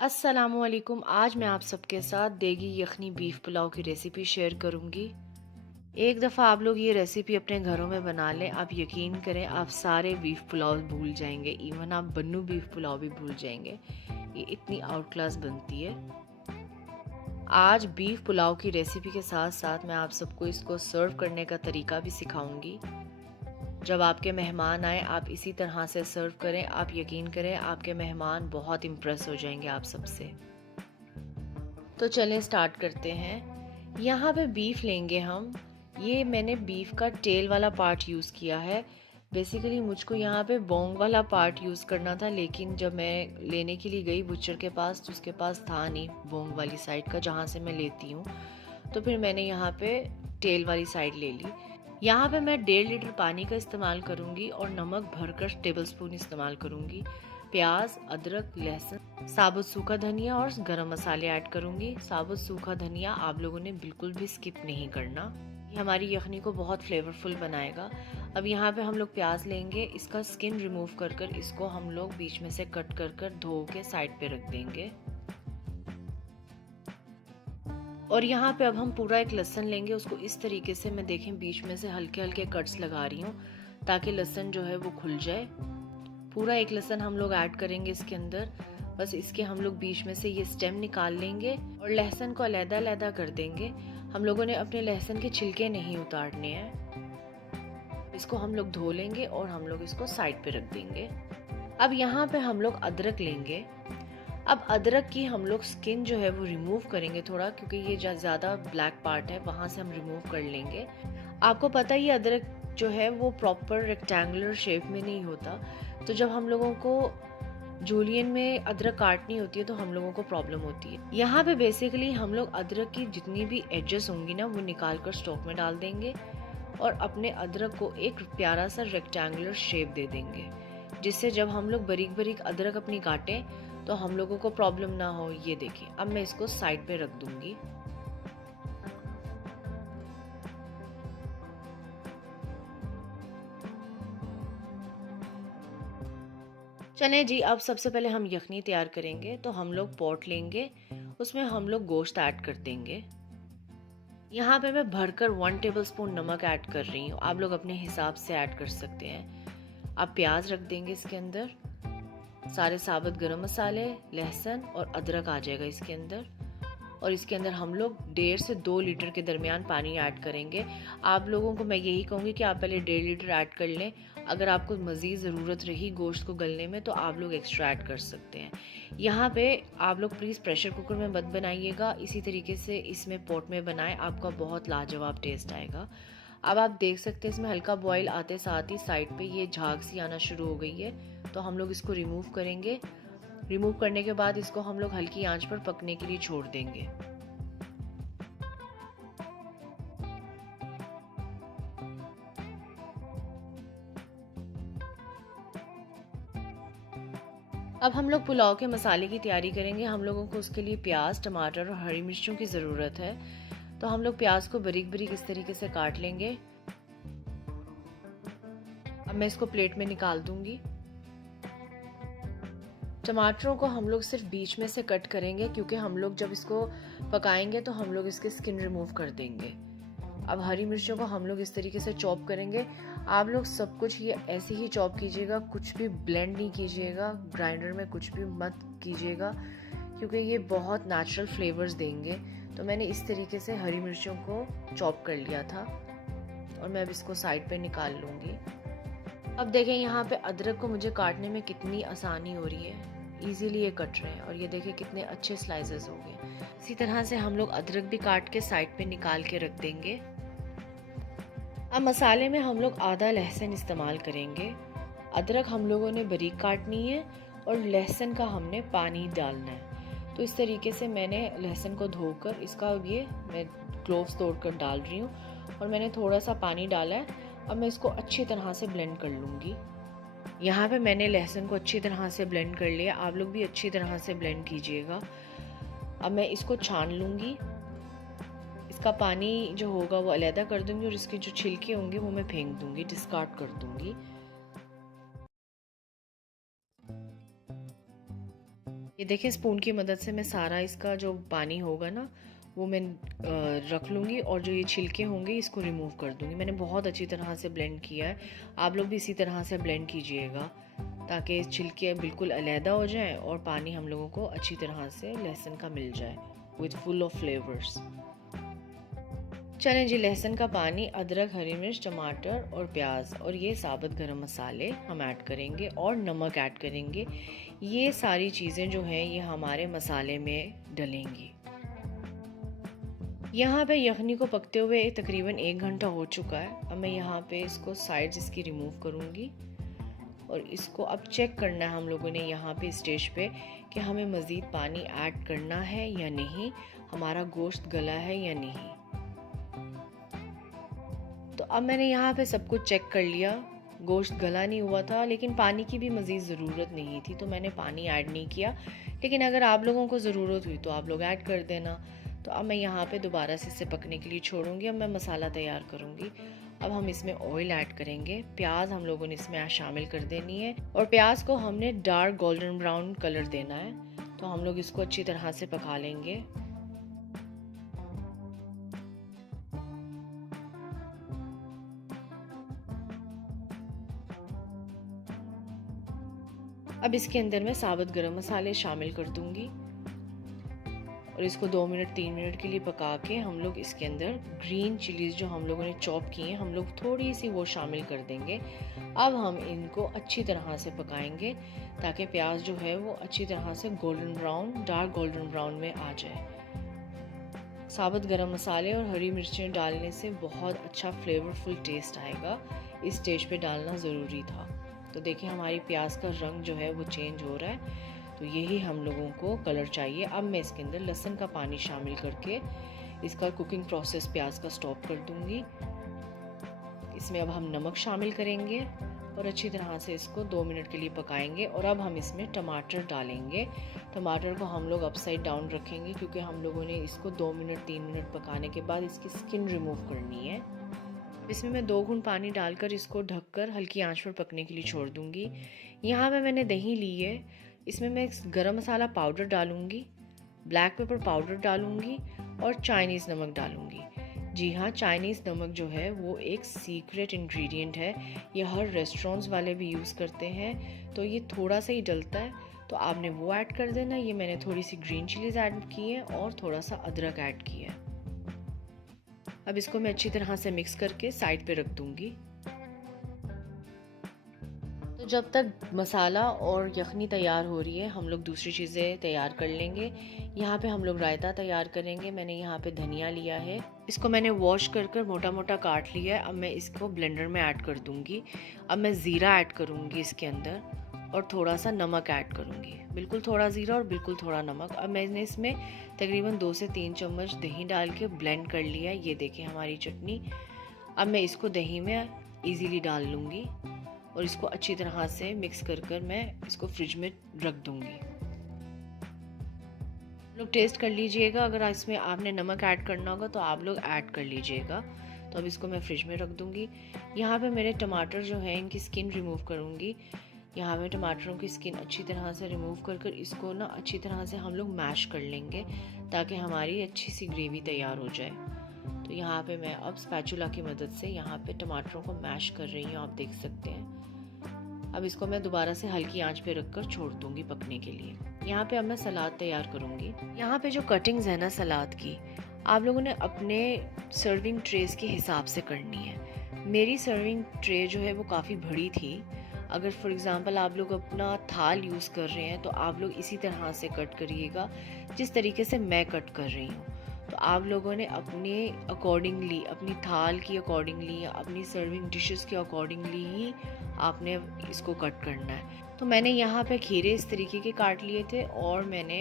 अस्सलामुअलैकुम। आज मैं आप सबके साथ देगी यखनी बीफ पुलाव की रेसिपी शेयर करूंगी। एक दफ़ा आप लोग ये रेसिपी अपने घरों में बना लें, आप यकीन करें आप सारे बीफ पुलाव भूल जाएंगे। इवन आप बन्नू बीफ पुलाव भी भूल जाएंगे। ये इतनी आउट क्लास बनती है। आज बीफ पुलाव की रेसिपी के साथ साथ मैं आप सबको इसको सर्व करने का तरीका भी सिखाऊंगी। जब आपके मेहमान आए आप इसी तरह से सर्व करें। आप यकीन करें आपके मेहमान बहुत इम्प्रेस हो जाएंगे आप सबसे। तो चलें स्टार्ट करते हैं। यहाँ पे बीफ लेंगे हम। ये मैंने बीफ का टेल वाला पार्ट यूज़ किया है। बेसिकली मुझको यहाँ पे बोंग वाला पार्ट यूज़ करना था, लेकिन जब मैं लेने के लिए गई बुचर के पास तो उसके पास था नहीं बोंग वाली साइड का जहाँ से मैं लेती हूँ। तो फिर मैंने यहाँ पे टेल वाली साइड ले ली। यहाँ पे मैं 1.5 लीटर पानी का इस्तेमाल करूँगी और नमक भरकर टेबलस्पून इस्तेमाल करूँगी। प्याज, अदरक, लहसुन, साबुत सूखा धनिया और गरम मसाले ऐड करूँगी। साबुत सूखा धनिया आप लोगों ने बिल्कुल भी स्किप नहीं करना, ये हमारी यखनी को बहुत फ्लेवरफुल बनाएगा। अब यहाँ पे हम लोग प्याज लेंगे, इसका स्किन रिमूव कर कर इसको हम लोग बीच में से कट कर कर धो के साइड पे रख देंगे। और यहाँ पे अब हम पूरा एक लहसुन लेंगे, उसको इस तरीके से मैं देखें बीच में से हल्के हल्के कट्स लगा रही हूँ ताकि लहसुन जो है वो खुल जाए। पूरा एक लहसुन हम लोग ऐड करेंगे इसके अंदर। बस इसके हम लोग बीच में से ये स्टेम निकाल लेंगे और लहसुन को अलग-अलग कर देंगे। हम लोगों ने अपने लहसुन के छिलके नहीं उतारने हैं। इसको हम लोग धो लेंगे और हम लोग इसको साइड पे रख देंगे। अब यहाँ पे हम लोग अदरक लेंगे। अब अदरक की हम लोग स्किन जो है वो रिमूव करेंगे थोड़ा, क्योंकि ये ज़्यादा ब्लैक पार्ट है, वहाँ से हम रिमूव कर लेंगे। आपको पता है ये अदरक जो है वो प्रॉपर रेक्टेंगुलर शेप में नहीं होता, तो जब हम लोगों को जूलियन में अदरक काटनी होती है तो हम लोगों को प्रॉब्लम होती है। यहाँ पे बेसिकली हम लोग अदरक की जितनी भी एजेस होंगी ना वो निकाल कर स्टोव में डाल देंगे और अपने अदरक को एक प्यारा सा रेक्टेंगुलर शेप दे देंगे, जिससे जब हम लोग बारीक बारीक अदरक अपनी काटें तो हम लोगों को प्रॉब्लम ना हो। ये देखिए, अब मैं इसको साइड पे रख दूंगी। चलें जी, अब सबसे पहले हम यखनी तैयार करेंगे। तो हम लोग पॉट लेंगे, उसमें हम लोग गोश्त ऐड कर देंगे। यहाँ पे मैं भरकर 1 टेबलस्पून नमक ऐड कर रही हूँ, आप लोग अपने हिसाब से ऐड कर सकते हैं। अब प्याज रख देंगे इसके अंदर, सारे साबुत गरम मसाले, लहसुन और अदरक आ जाएगा इसके अंदर। और इसके अंदर हम लोग 1.5 से 2 लीटर के दरमियान पानी ऐड करेंगे। आप लोगों को मैं यही कहूँगी कि आप पहले 1.5 लीटर ऐड कर लें। अगर आपको मज़ीद ज़रूरत रही गोश्त को गलने में तो आप लोग एक्स्ट्रा ऐड कर सकते हैं। यहाँ पे आप लोग प्लीज़ प्रेशर कुकर में मत बनाइएगा, इसी तरीके से इसमें पॉट में बनाएं, आपका बहुत लाजवाब टेस्ट आएगा। अब आप देख सकते हैं इसमें हल्का बॉईल आते साथ ही साइड पे ये झाग सी आना शुरू हो गई है, तो हम लोग इसको रिमूव करेंगे। रिमूव करने के बाद इसको हम लोग हल्की आंच पर पकने के लिए छोड़ देंगे। अब हम लोग पुलाव के मसाले की तैयारी करेंगे। हम लोगों को उसके लिए प्याज, टमाटर और हरी मिर्चों की ज़रूरत है। तो हम लोग प्याज को बारीक बारीक इस तरीके से काट लेंगे। अब मैं इसको प्लेट में निकाल दूंगी। टमाटरों को हम लोग सिर्फ बीच में से कट करेंगे, क्योंकि हम लोग जब इसको पकाएंगे तो हम लोग इसके स्किन रिमूव कर देंगे। अब हरी मिर्चों को हम लोग इस तरीके से चॉप करेंगे। आप लोग सब कुछ ये ऐसे ही चॉप कीजिएगा, कुछ भी ब्लेंड नहीं कीजिएगा, ग्राइंडर में कुछ भी मत कीजिएगा, क्योंकि ये बहुत नेचुरल फ्लेवर्स देंगे। तो मैंने इस तरीके से हरी मिर्चों को चॉप कर लिया था और मैं अब इसको साइड पे निकाल लूँगी। अब देखें यहाँ पे अदरक को मुझे काटने में कितनी आसानी हो रही है, इजीली ये कट रहे हैं और ये देखें कितने अच्छे स्लाइसेस हो गए। इसी तरह से हम लोग अदरक भी काट के साइड पे निकाल के रख देंगे। अब मसाले में हम लोग आधा लहसुन इस्तेमाल करेंगे। अदरक हम लोगों ने बारीक काटनी है और लहसुन का हमने पानी डालना है। तो इस तरीके से मैंने लहसुन को धोकर इसका ये मैं क्लोव्स तोड़कर डाल रही हूँ और मैंने थोड़ा सा पानी डाला है। अब मैं इसको अच्छी तरह से ब्लेंड कर लूँगी। यहाँ पे मैंने लहसुन को अच्छी तरह से ब्लेंड कर लिया, आप लोग भी अच्छी तरह से ब्लेंड कीजिएगा। अब मैं इसको छान लूँगी, इसका पानी जो होगा वो अलहदा कर दूँगी और इसके जो छिलके होंगे वो मैं फेंक दूँगी, डिस्कार्ड कर दूँगी। ये देखिए स्पून की मदद से मैं सारा इसका जो पानी होगा ना वो मैं रख लूँगी और जो ये छिलके होंगे इसको रिमूव कर दूँगी। मैंने बहुत अच्छी तरह से ब्लेंड किया है, आप लोग भी इसी तरह से ब्लेंड कीजिएगा ताकि छिलके बिल्कुल अलहदा हो जाएं और पानी हम लोगों को अच्छी तरह से लहसुन का मिल जाए विथ फुल ऑफ फ्लेवर्स। चलें जी, लहसुन का पानी, अदरक, हरी मिर्च, टमाटर और प्याज और ये साबुत गरम मसाले हम ऐड करेंगे और नमक ऐड करेंगे। ये सारी चीज़ें जो हैं ये हमारे मसाले में डलेंगी। यहाँ पे यखनी को पकते हुए तकरीबन 1 घंटा हो चुका है। अब मैं यहाँ पे इसको साइड्स इसकी रिमूव करूँगी और इसको अब चेक करना है हम लोगों ने यहाँ पे स्टेज पे कि हमें मज़ीद पानी ऐड करना है या नहीं, हमारा गोश्त गला है या नहीं। तो अब मैंने यहाँ पे सब कुछ चेक कर लिया, गोश्त गला नहीं हुआ था लेकिन पानी की भी मज़ीद ज़रूरत नहीं थी तो मैंने पानी ऐड नहीं किया। लेकिन अगर आप लोगों को ज़रूरत हुई तो आप लोग ऐड कर देना। तो अब मैं यहाँ पे दोबारा से इसे पकने के लिए छोड़ूंगी। अब मैं मसाला तैयार करूँगी। अब हम इसमें ऑयल ऐड करेंगे, प्याज हम लोगों ने इसमें शामिल कर देनी है और प्याज को हमने डार्क गोल्डन ब्राउन कलर देना है। तो हम लोग इसको अच्छी तरह से पका लेंगे। अब इसके अंदर मैं साबुत गरम मसाले शामिल कर दूंगी और इसको 2 मिनट 3 मिनट के लिए पका के हम लोग इसके अंदर ग्रीन चिलीज जो हम लोगों ने चॉप की हैं हम लोग थोड़ी सी वो शामिल कर देंगे। अब हम इनको अच्छी तरह से पकाएंगे ताकि प्याज जो है वो अच्छी तरह से golden brown, dark golden brown में आ जाए। साबुत गरम मसाले और हरी मिर्चें डालने से बहुत अच्छा फ्लेवरफुल टेस्ट आएगा। इस स्टेज पे डालना ज़रूरी था। तो देखिए हमारी प्याज का रंग जो है वो चेंज हो रहा है, तो यही हम लोगों को कलर चाहिए। अब मैं इसके अंदर लहसुन का पानी शामिल करके इसका कुकिंग प्रोसेस प्याज का स्टॉप कर दूंगी। इसमें अब हम नमक शामिल करेंगे और अच्छी तरह से इसको 2 मिनट के लिए पकाएंगे। और अब हम इसमें टमाटर डालेंगे। टमाटर को हम लोग अपसाइड डाउन रखेंगे क्योंकि हम लोगों ने इसको 2 मिनट 3 मिनट पकाने के बाद इसकी स्किन रिमूव करनी है। इसमें मैं 2 घूंट पानी डालकर इसको ढककर हल्की आंच पर पकने के लिए छोड़ दूंगी। यहाँ पे मैंने दही ली है, इसमें मैं गरम मसाला पाउडर डालूंगी, ब्लैक पेपर पाउडर डालूंगी और चाइनीज़ नमक डालूंगी। जी हाँ, चाइनीज़ नमक जो है वो एक सीक्रेट इंग्रेडिएंट है, ये हर रेस्टोरेंट्स वाले भी यूज़ करते हैं, तो ये थोड़ा सा ही डलता है तो आपने वो ऐड कर देना। ये मैंने थोड़ी सी ग्रीन चिलीज ऐड की है और थोड़ा सा अदरक ऐड किया है। अब इसको मैं अच्छी तरह से मिक्स करके साइड पे रख दूंगी। तो जब तक मसाला और यखनी तैयार हो रही है हम लोग दूसरी चीज़ें तैयार कर लेंगे। यहाँ पे हम लोग रायता तैयार करेंगे। मैंने यहाँ पे धनिया लिया है, इसको मैंने वॉश कर मोटा मोटा काट लिया है। अब मैं इसको ब्लेंडर में ऐड कर दूंगी। अब मैं ज़ीरा ऐड करूँगी इसके अंदर और थोड़ा सा नमक ऐड करूँगी, बिल्कुल थोड़ा ज़ीरा और बिल्कुल थोड़ा नमक। अब मैंने इसमें तकरीबन 2 से 3 चम्मच दही डाल के ब्लेंड कर लिया। ये देखिए हमारी चटनी। अब मैं इसको दही में इजीली डाल लूँगी और इसको अच्छी तरह से मिक्स कर मैं इसको फ्रिज में रख दूँगी। लोग टेस्ट कर लीजिएगा, अगर इसमें आपने नमक ऐड करना होगा तो आप लोग ऐड कर लीजिएगा। तो अब इसको मैं फ्रिज में रख दूँगी। यहाँ पे मेरे टमाटर जो है इनकी स्किन रिमूव करूँगी। यहाँ पे टमाटरों की स्किन अच्छी तरह से रिमूव कर इसको ना अच्छी तरह से हम लोग मैश कर लेंगे ताकि हमारी अच्छी सी ग्रेवी तैयार हो जाए। तो यहाँ पे मैं अब स्पैचुला की मदद से यहाँ पे टमाटरों को मैश कर रही हूँ, आप देख सकते हैं। अब इसको मैं दोबारा से हल्की आंच पे रखकर छोड़ दूँगी पकने के लिए। यहाँ पे अब मैं सलाद तैयार करूँगी। यहाँ पे जो कटिंग्स है ना सलाद की, आप लोगों ने अपने सर्विंग ट्रेस के हिसाब से करनी है। मेरी सर्विंग ट्रे जो है वो काफ़ी बड़ी थी। अगर फॉर एग्ज़ाम्पल आप लोग अपना थाल यूज़ कर रहे हैं तो आप लोग इसी तरह से कट करिएगा जिस तरीके से मैं कट कर रही हूँ। तो आप लोगों ने अपने अकॉर्डिंगली, अपनी थाल की अकॉर्डिंगली या अपनी सर्विंग डिशेस के अकॉर्डिंगली ही आपने इसको कट करना है। तो मैंने यहाँ पे खीरे इस तरीके के काट लिए थे और मैंने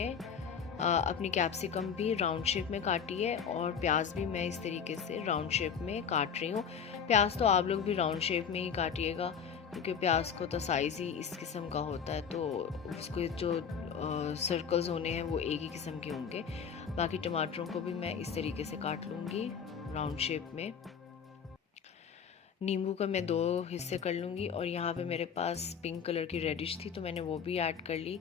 अपनी कैप्सिकम भी राउंड शेप में काटी है और प्याज भी मैं इस तरीके से राउंड शेप में काट रही हूँ। प्याज तो आप लोग भी राउंड शेप में ही काटिएगा क्योंकि प्याज को तो साइज़ ही इस किस्म का होता है, तो उसको जो सर्कल्स होने हैं वो एक ही किस्म के होंगे। बाकी टमाटरों को भी मैं इस तरीके से काट लूँगी राउंड शेप में। नींबू का मैं 2 हिस्से कर लूँगी और यहाँ पे मेरे पास पिंक कलर की रेडिश थी तो मैंने वो भी ऐड कर ली।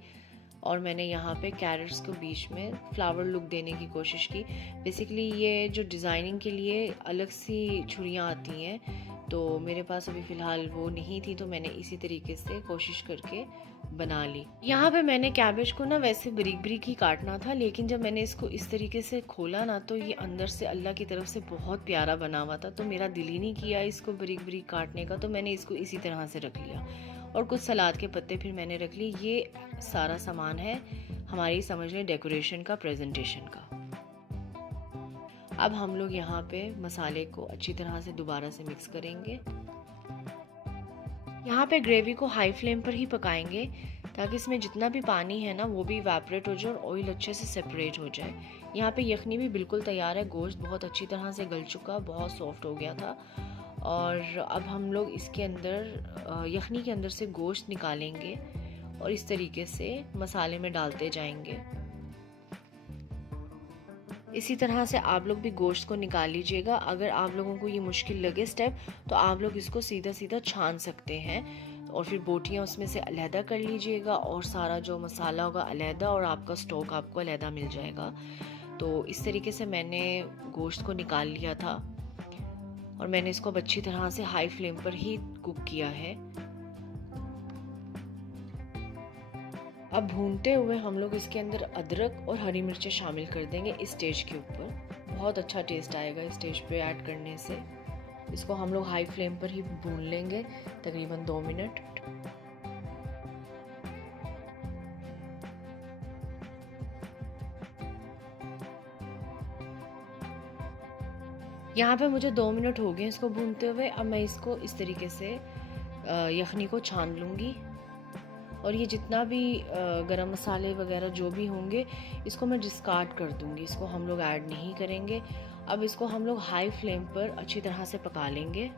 और मैंने यहाँ पे कैरेट्स को बीच में फ्लावर लुक देने की कोशिश की। बेसिकली ये जो डिज़ाइनिंग के लिए अलग सी छुरियाँ आती हैं, तो मेरे पास अभी फ़िलहाल वो नहीं थी, तो मैंने इसी तरीके से कोशिश करके बना ली। यहाँ पे मैंने कैबेज को ना वैसे बारीक बारीक ही काटना था, लेकिन जब मैंने इसको इस तरीके से खोला ना, तो ये अंदर से अल्लाह की तरफ से बहुत प्यारा बना हुआ था। तो मेरा दिल ही नहीं किया इसको बारीक बारीक काटने का, तो मैंने इसको इसी तरह से रख लिया। और कुछ सलाद के पत्ते फिर मैंने रख लिए। ये सारा सामान है हमारी समझ लें डेकोरेशन का, प्रेजेंटेशन का। अब हम लोग यहाँ पे मसाले को अच्छी तरह से दोबारा से मिक्स करेंगे। यहाँ पे ग्रेवी को हाई फ्लेम पर ही पकाएंगे ताकि इसमें जितना भी पानी है ना वो भी इवेपोरेट हो जाए और ऑयल अच्छे से सेपरेट हो जाए। यहाँ पे यखनी भी बिल्कुल तैयार है। गोश्त बहुत अच्छी तरह से गल चुका, बहुत सॉफ्ट हो गया था। और अब हम लोग इसके अंदर यखनी के अंदर से गोश्त निकालेंगे और इस तरीके से मसाले में डालते जाएंगे। इसी तरह से आप लोग भी गोश्त को निकाल लीजिएगा। अगर आप लोगों को ये मुश्किल लगे स्टेप, तो आप लोग इसको सीधा सीधा छान सकते हैं और फिर बोटियां उसमें से अलहदा कर लीजिएगा और सारा जो मसाला होगा अलहदा और आपका स्टॉक आपको अलहदा मिल जाएगा। तो इस तरीके से मैंने गोश्त को निकाल लिया था और मैंने इसको अच्छी तरह से हाई फ्लेम पर ही कुक किया है। अब भूनते हुए हम लोग इसके अंदर अदरक और हरी मिर्चें शामिल कर देंगे इस स्टेज के ऊपर। बहुत अच्छा टेस्ट आएगा इस स्टेज पे ऐड करने से। इसको हम लोग हाई फ्लेम पर ही भून लेंगे तकरीबन 2 मिनट। यहाँ पे मुझे 2 मिनट हो गए इसको भूनते हुए। अब मैं इसको इस तरीके से यखनी को छान लूँगी और ये जितना भी गरम मसाले वगैरह जो भी होंगे इसको मैं डिस्कार्ड कर दूँगी, इसको हम लोग ऐड नहीं करेंगे। अब इसको हम लोग हाई फ्लेम पर अच्छी तरह से पका लेंगे।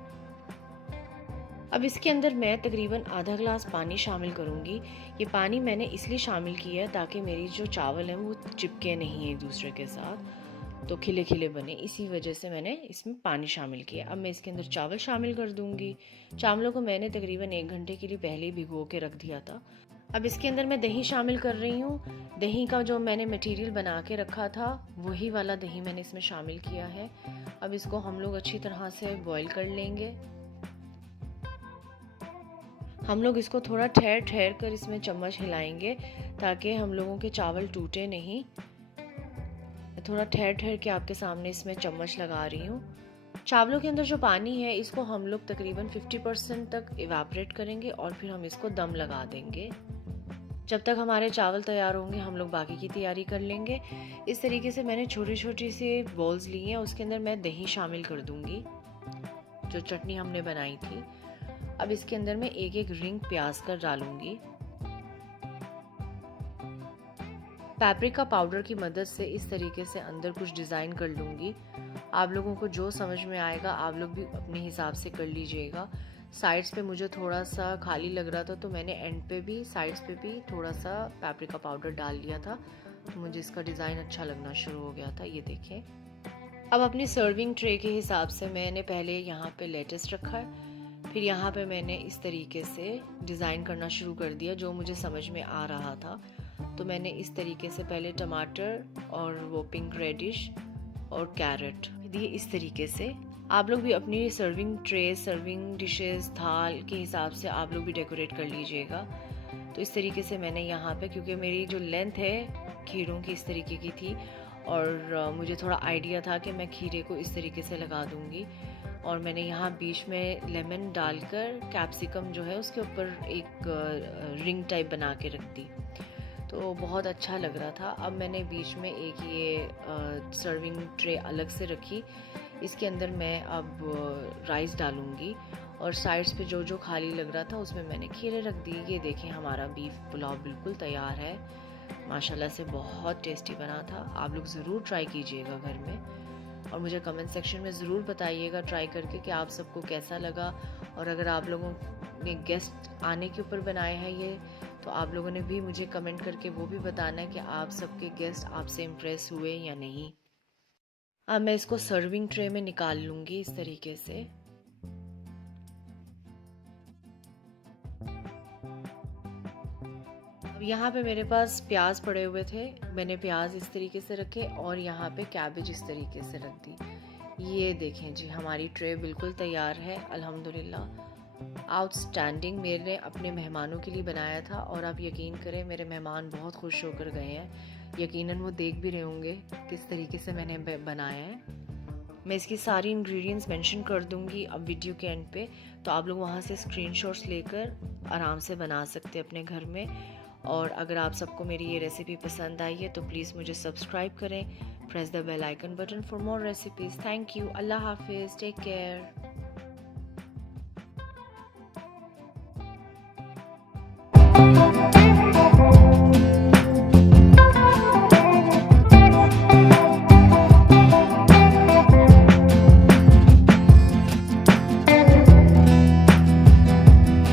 अब इसके अंदर मैं तकरीबन आधा ग्लास पानी शामिल करूँगी। ये पानी मैंने इसलिए शामिल किया है ताकि मेरी जो चावल हैं वो चिपके नहीं एक दूसरे के साथ, तो खिले खिले बने, इसी वजह से मैंने इसमें पानी शामिल किया। अब मैं इसके अंदर चावल शामिल कर दूंगी। चावलों को मैंने तकरीबन 1 घंटे के लिए पहले ही भिगो के रख दिया था। अब इसके अंदर मैं दही शामिल कर रही हूँ। दही का जो मैंने मटेरियल बना के रखा था वही वाला दही मैंने इसमें शामिल किया है। अब इसको हम लोग अच्छी तरह से बॉईल कर लेंगे। हम लोग इसको थोड़ा ठहर ठहर कर इसमें चम्मच हिलाएंगे ताकि हम लोगों के चावल टूटे नहीं। थोड़ा ठहर ठहर के आपके सामने इसमें चम्मच लगा रही हूँ। चावलों के अंदर जो पानी है इसको हम लोग तकरीबन 50% तक इवेपोरेट करेंगे और फिर हम इसको दम लगा देंगे। जब तक हमारे चावल तैयार होंगे हम लोग बाकी की तैयारी कर लेंगे। इस तरीके से मैंने छोटी छोटी सी बॉल्स ली हैं, उसके अंदर मैं दही शामिल कर दूंगी जो चटनी हमने बनाई थी। अब इसके अंदर मैं एक एक रिंग प्याज का डालूंगी। पैप्रिका पाउडर की मदद से इस तरीके से अंदर कुछ डिज़ाइन कर लूँगी। आप लोगों को जो समझ में आएगा आप लोग भी अपने हिसाब से कर लीजिएगा। साइड्स पे मुझे थोड़ा सा खाली लग रहा था तो मैंने एंड पे भी, साइड्स पे भी थोड़ा सा पैप्रिका पाउडर डाल लिया था, तो मुझे इसका डिज़ाइन अच्छा लगना शुरू हो गया था। ये देखें। अब अपनी सर्विंग ट्रे के हिसाब से मैंने पहले यहाँ पे लेटस रखा है, फिर यहाँ पे मैंने इस तरीके से डिज़ाइन करना शुरू कर दिया जो मुझे समझ में आ रहा था। तो मैंने इस तरीके से पहले टमाटर और वो पिंक रेडिश और कैरेट दिए इस तरीके से। आप लोग भी अपनी सर्विंग ट्रे, सर्विंग डिशेस, थाल के हिसाब से आप लोग भी डेकोरेट कर लीजिएगा। तो इस तरीके से मैंने यहाँ पे, क्योंकि मेरी जो लेंथ है खीरों की इस तरीके की थी और मुझे थोड़ा आइडिया था कि मैं खीरे को इस तरीके से लगा दूँगी, और मैंने यहाँ बीच में लेमन डालकर कैप्सिकम जो है उसके ऊपर एक रिंग टाइप बना के रख दी, तो बहुत अच्छा लग रहा था। अब मैंने बीच में एक ये सर्विंग ट्रे अलग से रखी, इसके अंदर मैं अब राइस डालूंगी और साइड्स पे जो जो खाली लग रहा था उसमें मैंने खीरे रख दी। ये देखें हमारा बीफ पुलाव बिल्कुल तैयार है। माशाल्लाह से बहुत टेस्टी बना था। आप लोग ज़रूर ट्राई कीजिएगा घर में और मुझे कमेंट सेक्शन में ज़रूर बताइएगा ट्राई करके कि आप सबको कैसा लगा। और अगर आप लोगों ने गेस्ट आने के ऊपर बनाए हैं ये, तो आप लोगों ने भी मुझे कमेंट करके वो भी बताना है कि आप सबके गेस्ट आपसे इम्प्रेस हुए या नहीं। अब मैं इसको सर्विंग ट्रे में निकाल लूँगी इस तरीके से। अब यहाँ पे मेरे पास प्याज पड़े हुए थे, मैंने प्याज इस तरीके से रखे और यहाँ पे कैबेज इस तरीके से रख दी। ये देखें जी, हमारी ट्रे बिल्कुल तैयार है अल्हम्दुलिल्लाह। आउटस्टैंडिंग, मैंने अपने मेहमानों के लिए बनाया था और आप यकीन करें मेरे मेहमान बहुत खुश होकर गए हैं। यकीनन वो देख भी रहे होंगे किस तरीके से मैंने बनाया है। मैं इसकी सारी इंग्रेडिएंट्स मेंशन कर दूंगी अब वीडियो के एंड पे, तो आप लोग वहाँ से स्क्रीनशॉट्स लेकर आराम से बना सकते हैं अपने घर में। और अगर आप सबको मेरी ये रेसिपी पसंद आई है तो प्लीज़ मुझे सब्सक्राइब करें, press the bell icon button for more recipes. Thank you, अल्लाह हाफिज़, टेक केयर।